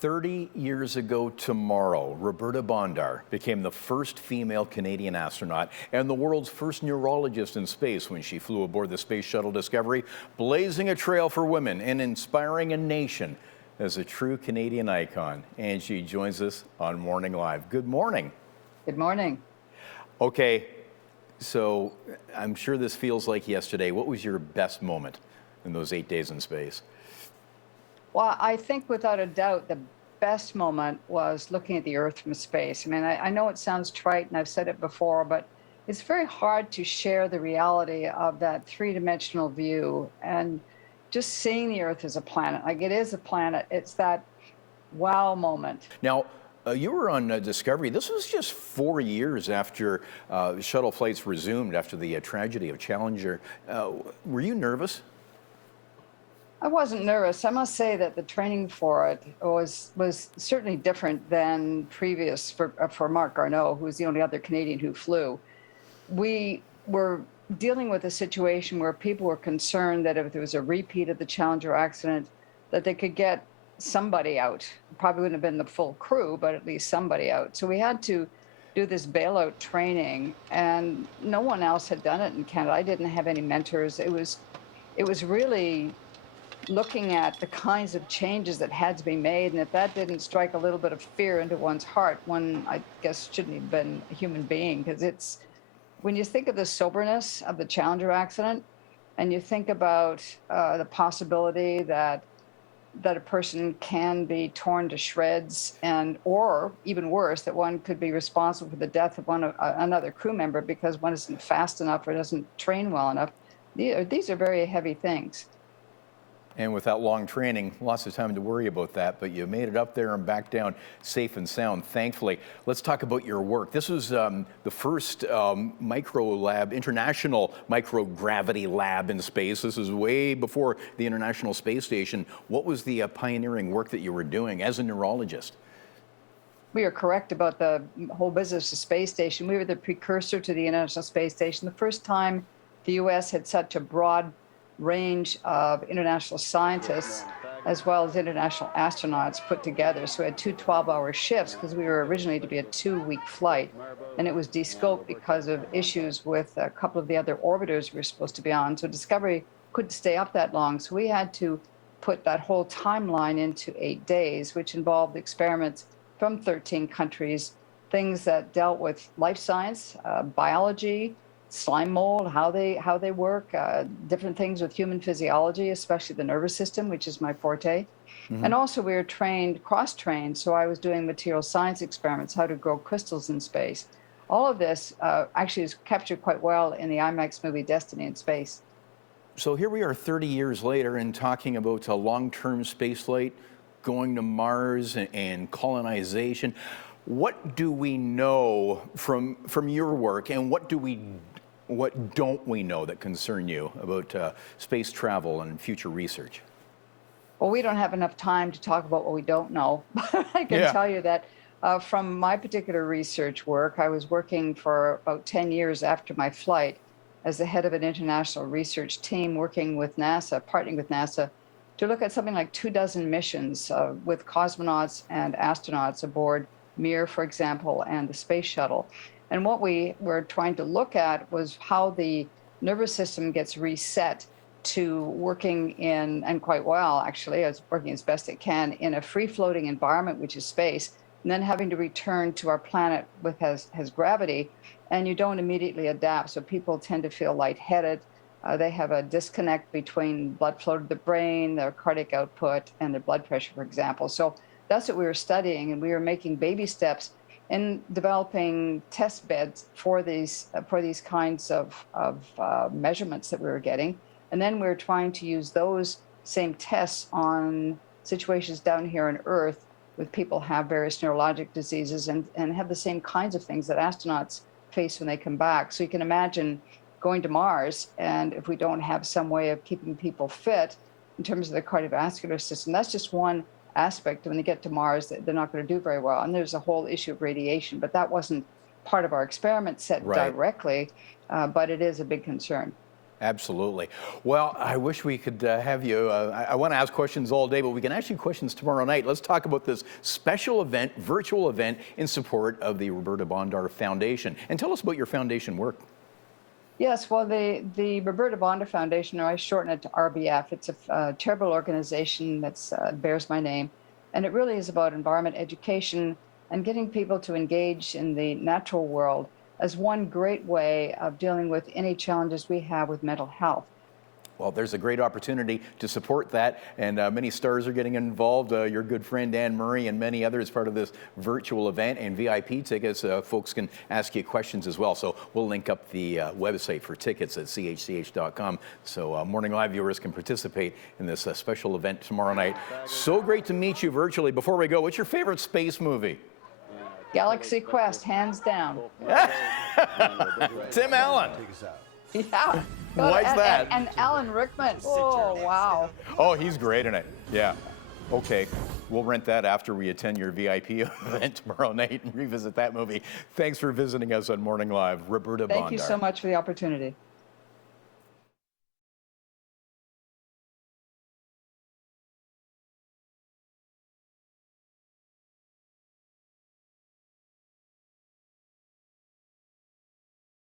30 years ago tomorrow, Roberta Bondar became the first female Canadian astronaut and the world's first neurologist in space when she flew aboard the Space Shuttle Discovery, blazing a trail for women and inspiring a nation as a true Canadian icon. And she joins us on Morning Live. Good morning. Good morning. Okay, so I'm sure this feels like yesterday. What was your best moment in those 8 days in space? Well, I think without a doubt, the best moment was looking at the Earth from space. I mean, I know it sounds trite and I've said it before, but it's very hard to share the reality of that three-dimensional view and just seeing the Earth as a planet. Like it is a planet. It's that wow moment. Now, you were on Discovery. This was just 4 years after shuttle flights resumed after the tragedy of Challenger. Were you nervous? I wasn't nervous. I must say that the training for it was certainly different than previous for Marc Garneau, who was the only other Canadian who flew. We were dealing with a situation where people were concerned that if there was a repeat of the Challenger accident, that they could get somebody out. Probably wouldn't have been the full crew, but at least somebody out. So we had to do this bailout training, and no one else had done it in Canada. I didn't have any mentors. It was really looking at the kinds of changes that had to be made, and if that didn't strike a little bit of fear into one's heart, one, I guess, shouldn't have been a human being. Because it's, when you think of the soberness of the Challenger accident, and you think about the possibility that a person can be torn to shreds, and or even worse, that one could be responsible for the death of another crew member because one isn't fast enough or doesn't train well enough. These are very heavy things. And without long training, lots of time to worry about that, but you made it up there and back down safe and sound, thankfully. Let's talk about your work. This was the first international microgravity lab in space. This is way before the International Space Station. What was the pioneering work that you were doing as a neurologist? We are correct about the whole business of space station. We were the precursor to the International Space Station. The first time the U.S. had such a broad range of international scientists as well as international astronauts put together. So we had two 12-hour shifts because we were originally to be a 2-week flight, and it was de-scoped because of issues with a couple of the other orbiters we were supposed to be on. So Discovery couldn't stay up that long, so we had to put that whole timeline into 8 days, which involved experiments from 13 countries, things that dealt with life science, biology, slime mold, how they work, different things with human physiology, especially the nervous system, which is my forte. Mm-hmm. And also we were cross-trained, so I was doing material science experiments, how to grow crystals in space. All of this actually is captured quite well in the IMAX movie Destiny in Space. So here we are 30 years later and talking about a long-term spaceflight, going to Mars and colonization. What do we know from your work, and what don't we know that concern you about space travel and future research? Well, we don't have enough time to talk about what we don't know. But I can tell you that from my particular research work, I was working for about 10 years after my flight as the head of an international research team working with NASA, partnering with NASA, to look at something like 24 missions with cosmonauts and astronauts aboard Mir, for example, and the space shuttle. And what we were trying to look at was how the nervous system gets reset to working in, and quite well, actually, as working as best it can in a free-floating environment, which is space, and then having to return to our planet with has gravity, and you don't immediately adapt. So people tend to feel lightheaded. They have a disconnect between blood flow to the brain, their cardiac output, and their blood pressure, for example. So that's what we were studying, and we were making baby steps in developing test beds for these kinds of measurements that we were getting. And then we were trying to use those same tests on situations down here on Earth with people who have various neurologic diseases and have the same kinds of things that astronauts face when they come back. So you can imagine going to Mars, and if we don't have some way of keeping people fit in terms of the cardiovascular system, that's just one aspect. When they get to Mars, they're not going to do very well. And there's a whole issue of radiation, but that wasn't part of our experiment set directly, but it is a big concern. Absolutely. Well, I wish we could have you. I want to ask questions all day, but we can ask you questions tomorrow night. Let's talk about this special event, virtual event, in support of the Roberta Bondar Foundation. And tell us about your foundation work. Yes, well, the Roberta Bondar Foundation, or I shorten it to RBF, it's a terrible organization that bears my name. And it really is about environment education and getting people to engage in the natural world as one great way of dealing with any challenges we have with mental health. Well, there's a great opportunity to support that, and many stars are getting involved. Your good friend Anne Murray and many others part of this virtual event, and VIP tickets. Folks can ask you questions as well. So we'll link up the website for tickets at chch.com. So Morning Live viewers can participate in this special event tomorrow night. So great to meet you virtually. Before we go, what's your favorite space movie? Galaxy Quest, hands down. Tim Allen. Yeah. Why's that? And Alan Rickman. Oh, wow. Oh, he's great in it. Yeah. Okay. We'll rent that after we attend your VIP event tomorrow night and revisit that movie. Thanks for visiting us on Morning Live. Roberta Bondar. Thank you so much for the opportunity.